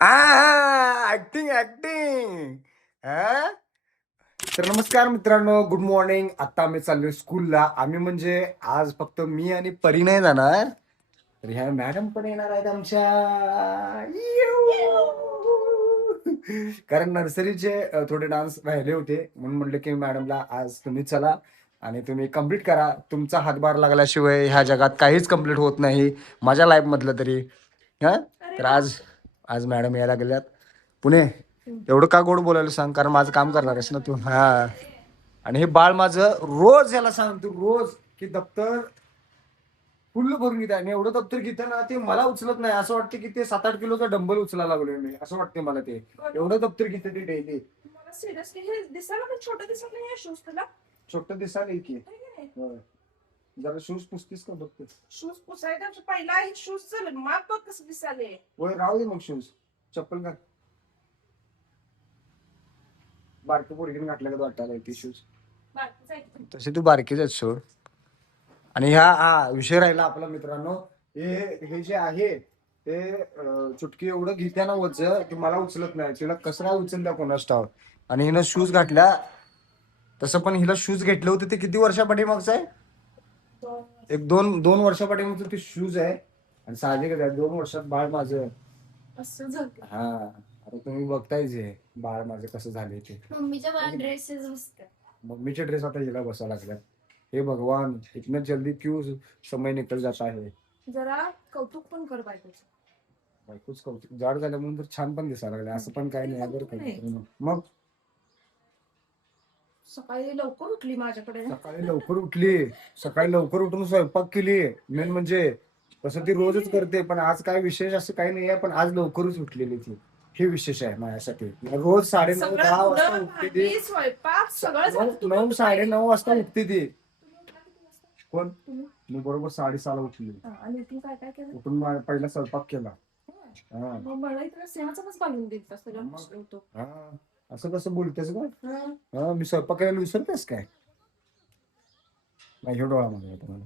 Acting acting. हा. तर नमस्कार मित्रांनो, गुड मॉर्निंग. आता आम्ही चाललोय स्कूलला. आम्ही म्हणजे आज फक्त मी आणि परी नाही जाणार, तर ह्या मॅडम पण येणार आहेत आमच्या. कारण नर्सरीचे थोडे डान्स राहिले होते, म्हणून म्हटलं की मॅडमला आज तुम्ही चला आणि तुम्ही कम्प्लीट करा. तुमचा हातभार लागल्याशिवाय ह्या जगात काहीच कम्प्लीट होत नाही, माझ्या लाईफ मधलं तरी. हा. तर आज आज मॅडम यायला गेल्यात. पुणे, एवढं का गोड बोलायला सांग, कारण माझं काम करणार आहेस ना तू. हा. आणि हे बाळ माझं रोज याला सांगतो, रोज की दप्तर फुल्ल भरून घेते. आणि एवढं दप्तर घेतं ना, ते मला उचलत नाही. असं वाटतं की ते 7-8 किलोचा डंबल उचलायला लागलोय मी, असं वाटते मला. ते एवढं दप्तर घेते ते डेली. सिरियसली हे दिसायला पण छोटं दिसत नाही शूज तुला. छोटं दिसायला की. होय. जरा शूज पुसतीस का बघते. शूज पुसायचा पहिला शूज चल माप बघ कसं दिसायले. होय, राहू दे मग शूज. चप्पल घाल. बारकी पोरगीने घातल्या का वाटायला ती शूज. तशी तू बारकीच आहेस सोड. आणि हा विषय राहिला आपला मित्रांनो. हे जे आहे ते चुटकी एवढं घेत्या ना वज, की मला उचलत नाही. तिला कसं काय उचलल्या कोणास ठाव. आणि हिनं शूज घातल्या. तसं पण हिला शूज घेतले होते ते किती वर्षापाठीमागचं आहे. एक दोन दोन वर्षापाठीमागचं ते शूज आहे. आणि साहजिकच आहे, 2 वर्षात बाळ माझं असं झालं. हा. आता तुम्ही बघतायच हे बाळ माझं कसं झालंय ते. मम्मीच्या ड्रेसेस बसतात. मम्मीचे ड्रेस आता हिला बसायला लागल्यात. हे भगवान, इतने जल्दी क्यों समय निकल जाता है. जरा कौतुक पण कर बायकोचं. बायकोच कौतुक. जाड झाल्या म्हणून तर छान पण दिसायला लागले, असं पण काही नाही बरं का. मग सकाळी लवकर उठली माझ्याकडे. सकाळी लवकर उठून स्वयंपाक केली. मेन म्हणजे तसं ती रोजच करते, पण आज काय विशेष असं काही नाही आहे. पण आज लवकरच उठलेली ती, हे विशेष आहे माझ्यासाठी. रोज 9:30-10 वाजता उठते ती. स्वयंपाक सगळं 9-9:30 वाजता उठते ती. कोण? मी बरोबर 6:30ला उठली. आणि उठून काय काय केलं? उठून पहिला स्वयंपाक केला. मग मला इथं सिंहासनच बांधून देत होतो. असं कसं बोलतेस का? मी स्वयंपाक करायला विसरतेस काय? नाही, हे डोळा माझा तुम्हाला.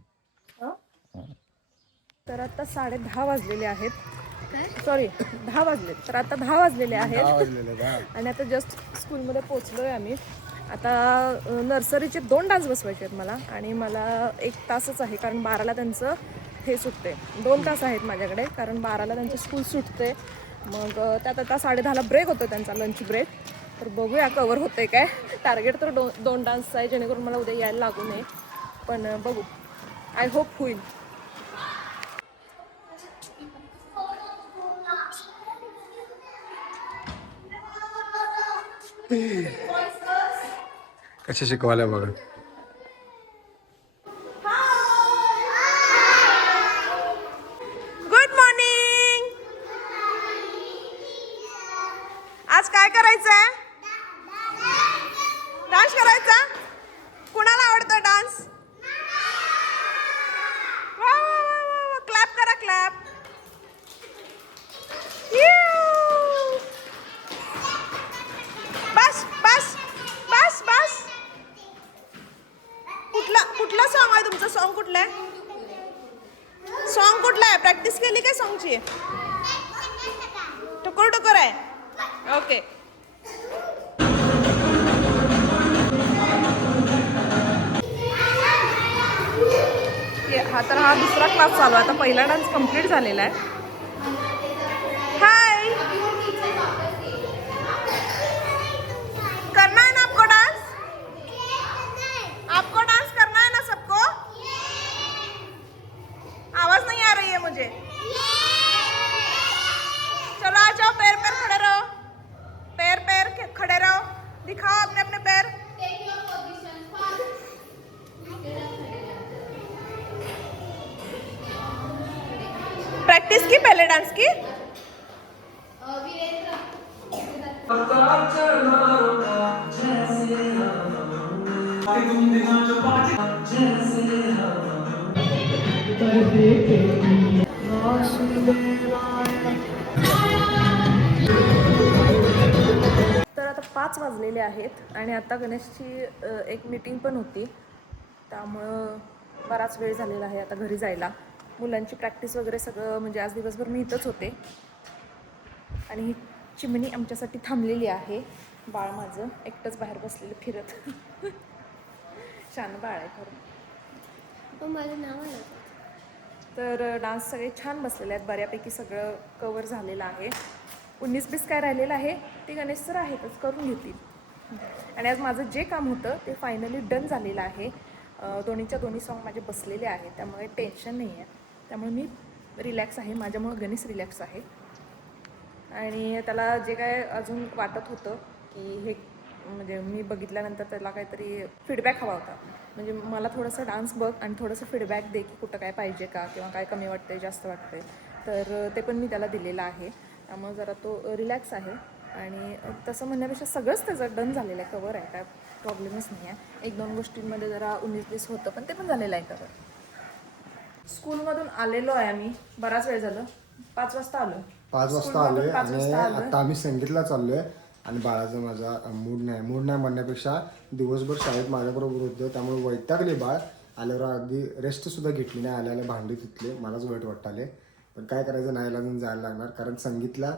तर आता 10:30 वाजलेले आहेत. सॉरी 10 वाजले. तर आता 10 वाजलेले आहेत आणि आता जस्ट स्कूलमध्ये पोचलोय आम्ही. आता नर्सरीचे 2 डान्स बसवायचे आहेत मला, आणि मला 1 तासच आहे, कारण 12ला त्यांचं हे सुटते. 2 तास आहेत माझ्याकडे, कारण 12ला त्यांचं स्कूल सुटते. मग त्यात आता 10:30ला ब्रेक होतो त्यांचा, लंच ब्रेक. तर बघूया कवर होते काय. टार्गेट तर 2 डान्सचा आहे, जेणेकरून मला उद्या यायला लागू नये. पण बघू, आय होप होईल. कसे शिकवायला बघा. Good morning. आज काय करायचंय? डान्स करायचा. कुणाला आवडतो डान्स? वा वा वा वा, क्लॅप करा, क्लॅप. बस बस बस बस. कुठलं सॉन्ग आहे तुमचं? सॉन्ग कुठलं आहे? सॉन्ग कुठलं आहे? प्रॅक्टिस केली काय सॉन्गची? टुकर टुकर आहे. ओके. हा दुसरा क्लास चालू आहे. आता पहिला डान्स कंप्लीट झालेला आहे. हाय, करना है ना आपको डांस? आपको डांस करना है ना सबको? आवाज नहीं आ रही है मुझे. चलो आ जाओ, पैर पैर खड़े रहो. पैर पैर खड़े रहो. दिखाओ अपने अपने पैर. प्रैक्टिस की पहले डांस की? तर आता 5 वाजलेले आहेत आणि आता गणेशची एक मीटिंग पण होती, त्यामुळं बराच वेळ झालेला आहे आता घरी जायला. मुलांची प्रॅक्टिस वगैरे सगळं, म्हणजे आज दिवसभर मी इथंच होते. आणि ही चिमणी आमच्यासाठी थांबलेली आहे. बाळ माझं एकटंच बाहेर बसलेलं फिरत. शान बाळ आहे खरं. पण माझं नाव आलं तर डान्स सगळे छान बसलेले आहेत, बऱ्यापैकी सगळं कवर झालेलं आहे. 19-20 काय राहिलेलं आहे ते गणेश सर आहेतच, करून घेतील. आणि आज माझं जे काम होतं ते फायनली डन झालेलं आहे. दोन्हीच्या दोन्ही सॉन्ग माझे बसलेले आहेत, त्यामुळे टेन्शन नाही आहे. त्यामुळे मी रिलॅक्स आहे, माझ्यामुळं गणेश रिलॅक्स आहे. आणि त्याला जे काय अजून वाटत होतं की हे म्हणजे मी बघितल्यानंतर त्याला काहीतरी फीडबॅक हवा होता. म्हणजे मला थोडंसं डान्स बघ आणि थोडंसं फीडबॅक दे की कुठं काय पाहिजे का किंवा काय कमी वाटतंय जास्त वाटतंय. तर ते पण मी त्याला दिलेलं आहे. त्यामुळे जरा तो रिलॅक्स आहे. आणि तसं म्हणण्यापेक्षा सगळंच त्याचं डन झालेलं आहे, कवर आहे, काय प्रॉब्लेमच नाही आहे. 1-2 गोष्टींमध्ये जरा 19-20 होतं पण ते पण झालेलं आहे कवर. स्कूलमधून आलेलो आहे आम्ही, बराच वेळ झालं, 5 वाजता आलो. 5 वाजता आलोय आणि आता आम्ही संगीतला चाललोय. आणि बाळाचा माझा मूड नाही म्हणण्यापेक्षा दिवसभर शाळेत माझ्याबरोबर होतं, त्यामुळे वैतागले बाळ. आल्यावर अगदी रेस्ट सुद्धा घेतली नाही, आल्याला भांडी धुतले, मलाच वाईट वाटले. पण काय करायचं, नाही लागून जायला लागणार, कारण संगीतला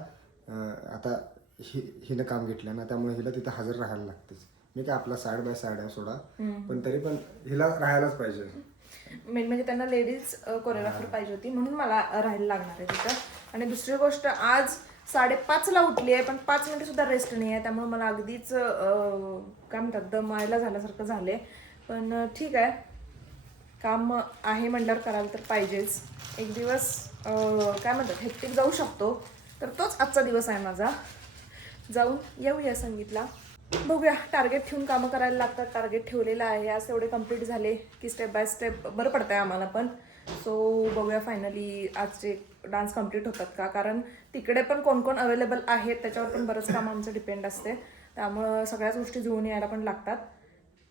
आता हिनं काम घेतलं ना, त्यामुळे हिला तिथं हजर राहायला लागतेच. मी काय आपला साईड बाय साईड आहे सोडा, पण तरी पण हिला राहायलाच पाहिजे. मेन म्हणजे त्यांना लेडीज कोरिओग्राफर पाहिजे होती, म्हणून मला राहायला लागणार आहे तिथं. आणि दुसरी गोष्ट, आज 5:30ला उठली आहे पण 5 मिनिटं सुद्धा रेस्ट नाही आहे. त्यामुळे मला अगदीच काय म्हणतात दमायला झाल्यासारखं झाले. पण ठीक आहे, काम आहे म्हटल्यावर करायला तर पाहिजेच. एक दिवस काय म्हणतात हेक्टिक जाऊ शकतो, तर तोच आजचा दिवस आहे माझा. जाऊन येऊया संगीतला. बघूया, टार्गेट ठेवून कामं करायला लागतात. टार्गेट ठेवलेलं आहे, आज तेवढे कंप्लीट झाले की स्टेप बाय स्टेप बरं पडतं आहे आम्हाला पण. सो बघूया फायनली आजचे डान्स कंप्लीट होतात का, कारण तिकडे पण कोण कोण अवेलेबल आहेत त्याच्यावर पण बरंच काम आमचं डिपेंड असते. त्यामुळं सगळ्याच गोष्टी जुळून यायला पण लागतात.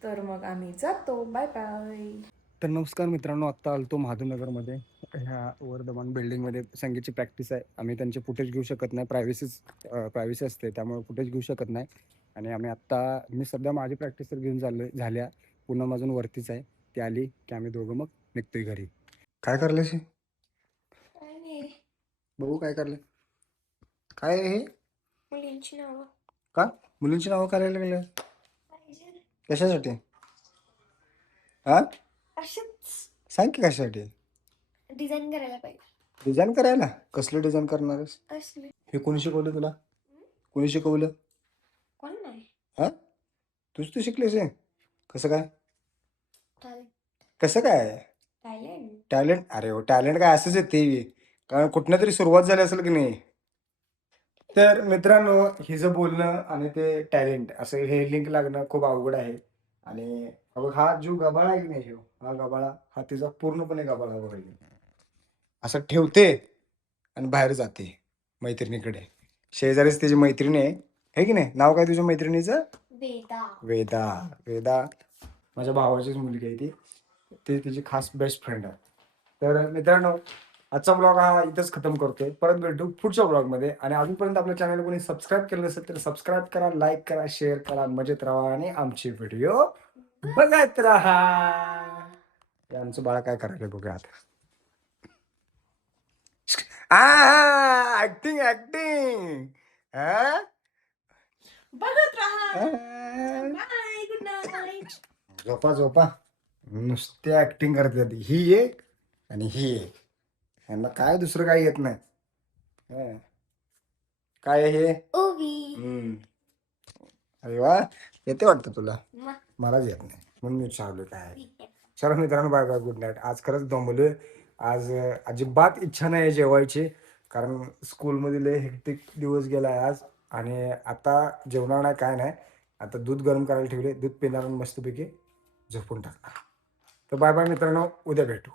तर मग आम्ही जातो, बाय बाय. तर नमस्कार मित्रांनो, आत्ता आलतो महादेवनगरमध्ये. ह्या वर्धमान बिल्डिंगमध्ये संगीतची प्रॅक्टिस आहे. आम्ही त्यांचे फुटेज घेऊ शकत नाही, प्रायव्हसी असते, त्यामुळे फुटेज घेऊ शकत नाही. आणि मी सध्या माझी प्रॅक्टिस तर घेऊन झाल्या. पूनम अजून वरतीच आहे, ती आली की आम्ही दोघं मग निघतोय घरी. काय करलेस काय नाही. बघू, काय करले, काय आहे हे? मुलींची नावं का मुलींची नावं करायला लागलं? पाहिजे कशासाठी? हा, असेच सांग की कशासाठी? डिझाईन करायला पाहिजे. डिझाईन करायला? कसलं डिझाईन करणार आहेस? असले हे कोणी शिकवलं तुला? कोणी शिकवलं? कोण नाही. हा, तू शिकलीस आहे? कसं काय? टॅलेंट कसं काय टॅलेंट टॅलेंट? अरे हो, टॅलेंट काय असंच येते, कारण कुठनं तरी सुरुवात झाली असेल की नाही. तर मित्रांनो, हिचं बोलणं आणि ते टॅलेंट असं हे लिंक लागणं खूप अवघड आहे. आणि हा जो गबाळा आहे की नाही, हा गबाळा, हा तिचा पूर्णपणे गबाळा बघायला असं ठेवते आणि बाहेर जाते मैत्रिणीकडे. शेजारीच तिची मैत्रिणी आहे की नाही? नाव काय तुझ्या मैत्रिणीचं? वेदा. वेदा. वेदा माझ्या भावाचीच मुलगी आहे ती तिची खास बेस्ट फ्रेंड आहे. तर मित्रांनो, आजचा ब्लॉग हा इथंच खतम करतोय. परत भेटू पुढच्या ब्लॉगमध्ये. आणि अजूनपर्यंत आपल्या चॅनल कोणी सबस्क्राईब केलं नसेल तर सबस्क्राईब करा, लाईक करा, शेअर करा, मजेत राहा आणि आमचे व्हिडिओ बघत राहा. आमचं बाळा काय करायला बघूया आता. ऍक्टिंग ऍक्टिंग बघत राहा. Bye, good night. झोपा झोपा, नुसते ऍक्टिंग करतात. ही एक आणि ही एक, यांना काय दुसरं काही येत नाही. हा. काय आहे हे? ओवी. अरे वा, येते वाटतं तुला. मग मलाच येत नाही म्हणून मी विचारलो काय. चला मित्रांनो, बाय बाय, गुड नाईट. आज खरंच दमलोय. आज अजिबात इच्छा नाही जेवायची, कारण स्कूलमधील हेक्टिक दिवस गेलाय आज. आणि आता जेवणार नाही, काय नाही. आता दूध गरम करायला ठेवले, दूध पिणार आणि मस्तपैकी झोपून टाकणार. तर बाय बाय मित्रांनो, उद्या भेटू.